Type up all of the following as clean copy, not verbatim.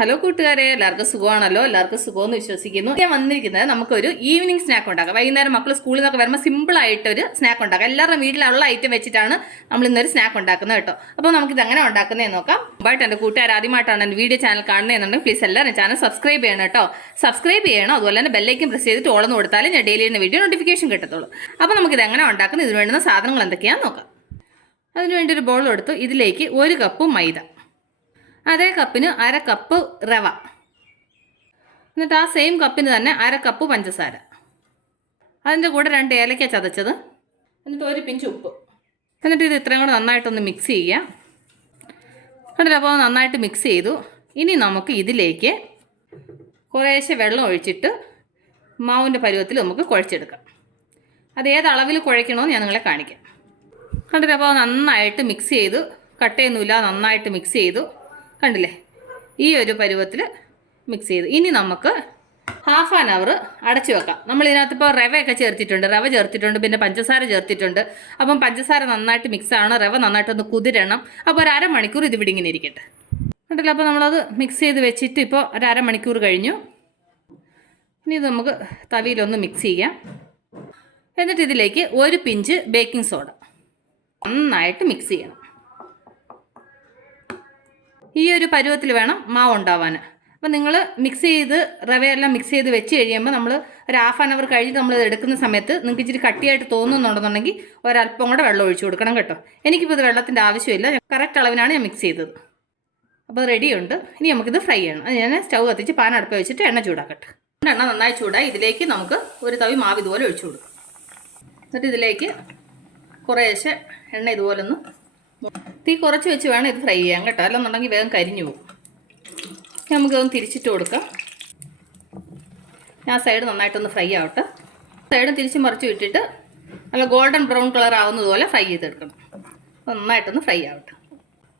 Hello കൂട്ടുകാരെ, എല്ലാവർക്കും സുഖമാണല്ലോ? എല്ലാവർക്കും സുഖമെന്ന് വിശ്വസിക്കുന്നു. ഞാൻ വന്നിരിക്കുന്നത് നമുക്കൊരു ഈവനിങ് സ്നാക്ക് ഉണ്ടാക്കാം. വൈകുന്നേരം മക്കൾ സ്കൂളിൽ നിന്നൊക്കെ വരുമ്പോൾ സിമ്പിളായിട്ടൊരു സ്നാക്ക് ഉണ്ടാക്കാം. എല്ലാവരുടെ വീട്ടിലുള്ള ഐറ്റം വെച്ചിട്ടാണ് നമ്മൾ ഇന്നൊരു സ്നാക്ക് ഉണ്ടാക്കുന്നത് കേട്ടോ. അപ്പോൾ നമുക്കിത് എങ്ങനെ ഉണ്ടാക്കുന്നതെന്ന് നോക്കാം. മുമ്പായിട്ട് എൻ്റെ കൂട്ടുകാർ ആദ്യമായിട്ടാണ് എൻ്റെ വീഡിയോ ചാനൽ കാണുന്നതെന്നുണ്ടെങ്കിൽ പ്ലീസ് എല്ലാവരും ചാനൽ സബ്സ്ക്രൈബ് ചെയ്യണം കേട്ടോ. സബ്സ്ക്രൈബ് ചെയ്യണം. അതുപോലെ തന്നെ ബെല്ലൈക്കൻ പ്രസ് ചെയ്തിട്ട് ഓളന്ന് കൊടുത്താലും ഞാൻ ഡെയിലി ഇടുന്ന വീഡിയോ നോട്ടിഫിക്കേഷൻ കിട്ടത്തുള്ളൂ. അപ്പോൾ നമുക്കിത് എങ്ങനെ ഉണ്ടാക്കുന്നത്, ഇതിന് വേണ്ടുന്ന സാധനങ്ങൾ എന്തൊക്കെയാണെന്ന് നോക്കാം. അതിനുവേണ്ടി ഒരു ബോൾ എടുത്തു. ഇതിലേക്ക് 1 കപ്പ് മൈദ, അതേ കപ്പിന് 1/2 കപ്പ് റവ, എന്നിട്ട് ആ സെയിം കപ്പിന് തന്നെ 1/2 കപ്പ് പഞ്ചസാര, അതിൻ്റെ കൂടെ 2 ഏലക്ക ചതച്ചത്, എന്നിട്ട് 1 പിഞ്ച് ഉപ്പ്. എന്നിട്ട് ഇത് ഇത്രയും കൂടെ നന്നായിട്ടൊന്ന് മിക്സ് ചെയ്യാം. എന്നിട്ട് അപ്പോൾ നന്നായിട്ട് മിക്സ് ചെയ്തു. ഇനി നമുക്ക് ഇതിലേക്ക് കുറേശ്ശെ വെള്ളം ഒഴിച്ചിട്ട് മാവിൻ്റെ പരുവത്തിൽ നമുക്ക് കുഴച്ചെടുക്കാം. അത് ഏത് അളവിൽ കുഴയ്ക്കണമെന്ന് ഞാൻ നിങ്ങളെ കാണിക്കാം. കണ്ടിട്ട് അപ്പോൾ നന്നായിട്ട് മിക്സ് ചെയ്തു, കട്ടയൊന്നുമില്ല, നന്നായിട്ട് മിക്സ് ചെയ്തു. കണ്ടില്ലേ, ഈ ഒരു പരുവത്തിൽ മിക്സ് ചെയ്ത് ഇനി നമുക്ക് ½ ആൻ അവർ അടച്ചു വെക്കാം. നമ്മൾ ഇതിനകത്ത് ഇപ്പോൾ റവയൊക്കെ ചേർത്തിട്ടുണ്ട്, റവ ചേർത്തിട്ടുണ്ട്, പിന്നെ പഞ്ചസാര ചേർത്തിട്ടുണ്ട്. അപ്പം പഞ്ചസാര നന്നായിട്ട് മിക്സ് ആവണം, റവ നന്നായിട്ടൊന്ന് കുതിരണം. അപ്പോൾ ഒരു അരമണിക്കൂർ ഇത് ഇവിടെ ഇങ്ങനെ ഇരിക്കട്ടെ. കണ്ടില്ല, അപ്പോൾ നമ്മളത് മിക്സ് ചെയ്ത് വെച്ചിട്ട് ഇപ്പോൾ ഒരു അരമണിക്കൂർ കഴിഞ്ഞു. ഇനി ഇത് നമുക്ക് തവിയിലൊന്ന് മിക്സ് ചെയ്യാം. എന്നിട്ട് ഇതിലേക്ക് 1 പിഞ്ച് ബേക്കിംഗ് സോഡ നന്നായിട്ട് മിക്സ് ചെയ്യണം. ഈ ഒരു പരുവത്തിൽ വേണം മാവ് ഉണ്ടാവാൻ. അപ്പോൾ നിങ്ങൾ മിക്സ് ചെയ്ത് റവയെല്ലാം മിക്സ് ചെയ്ത് വെച്ച് കഴിയുമ്പോൾ നമ്മൾ ഒരു ½ ആൻ അവർ കഴിഞ്ഞിട്ട് നമ്മൾ എടുക്കുന്ന സമയത്ത് നിങ്ങൾക്ക് ഇച്ചിരി കട്ടിയായിട്ട് തോന്നുന്നുണ്ടെന്നുണ്ടെങ്കിൽ ഒരല്പം കൂടെ വെള്ളം ഒഴിച്ചു കൊടുക്കണം കേട്ടോ. എനിക്കിപ്പോൾ ഇത് വെള്ളത്തിൻ്റെ ആവശ്യമില്ല, കറക്റ്റ് അളവിനാണ് ഞാൻ മിക്സ് ചെയ്തത്. അപ്പോൾ റെഡിയുണ്ട്. ഇനി നമുക്കിത് ഫ്രൈ ചെയ്യണം. അത് ഞാൻ സ്റ്റൗ കത്തിച്ച് പാൻ അടുപ്പ് വെച്ചിട്ട് എണ്ണ ചൂടാക്കട്ടെ. എണ്ണ നന്നായി ചൂടായി ഇതിലേക്ക് നമുക്ക് ഒരു തവി മാവ് ഇതുപോലെ ഒഴിച്ചു കൊടുക്കാം. എന്നിട്ട് ഇതിലേക്ക് കുറേശ്ശെ എണ്ണ ഇതുപോലെ ഒന്ന് തീ കുറച്ച് വെച്ച് വേണം ഇത് ഫ്രൈ ചെയ്യാൻ കേട്ടോ, അല്ലെന്നുണ്ടെങ്കിൽ വേഗം കരിഞ്ഞു പോകും. നമുക്കിതൊന്ന് തിരിച്ചിട്ട് കൊടുക്കാം. ഞാൻ സൈഡ് നന്നായിട്ടൊന്ന് ഫ്രൈ ആവട്ടെ. സൈഡും തിരിച്ച് മറിച്ച് വിട്ടിട്ട് നല്ല ഗോൾഡൻ ബ്രൗൺ കളർ ആവുന്നതുപോലെ ഫ്രൈ ചെയ്തെടുക്കണം. നന്നായിട്ടൊന്ന് ഫ്രൈ ആവട്ടെ.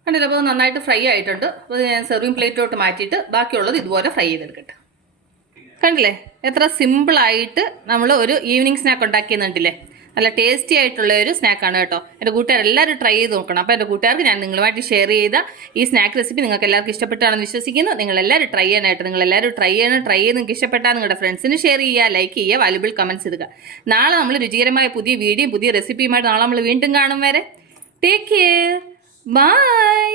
കണ്ടില്ല, അപ്പോൾ നന്നായിട്ട് ഫ്രൈ ആയിട്ടുണ്ട്. അപ്പോൾ ഞാൻ സെർവിങ് പ്ലേറ്റിലോട്ട് മാറ്റിയിട്ട് ബാക്കിയുള്ളത് ഇതുപോലെ ഫ്രൈ ചെയ്തെടുക്കട്ടെ. കണ്ടില്ലേ, എത്ര സിമ്പിളായിട്ട് നമ്മൾ ഒരു ഈവനിങ് സ്നാക്ക് ഉണ്ടാക്കിയെന്നുണ്ടല്ലേ. നല്ല ടേസ്റ്റി ആയിട്ടുള്ള ഒരു സ്നാക്കാണ് കേട്ടോ. എൻ്റെ കൂട്ടുകാരെല്ലാവരും ട്രൈ ചെയ്ത് നോക്കണം. അപ്പോൾ എൻ്റെ കൂട്ടുകാർക്ക് ഞാൻ നിങ്ങളുമായിട്ട് ഷെയർ ചെയ്ത ഈ സ്നാക്ക് റെസിപ്പി നിങ്ങൾക്ക് എല്ലാവർക്കും ഇഷ്ടപ്പെട്ടാണെന്ന് വിശ്വസിക്കുന്നു. നിങ്ങളെല്ലാവരും ട്രൈ ചെയ്യാനായിട്ട് ട്രൈ ചെയ്ത് നിങ്ങൾക്ക് ഇഷ്ടപ്പെട്ടാൽ നിങ്ങളുടെ ഫ്രണ്ട്സിന് ഷെയർ ചെയ്യുക, ലൈക്ക് ചെയ്യുക, വാല്യുബിൾ കമൻറ്റ്സ് ഇടുക. നാളെ നമ്മൾ രുചികരമായ പുതിയ വീഡിയോയും പുതിയ റെസിപ്പിയുമായിട്ട് നാളെ നമ്മൾ വീണ്ടും കാണും വരെ ടേക്ക് കെയർ, ബൈ.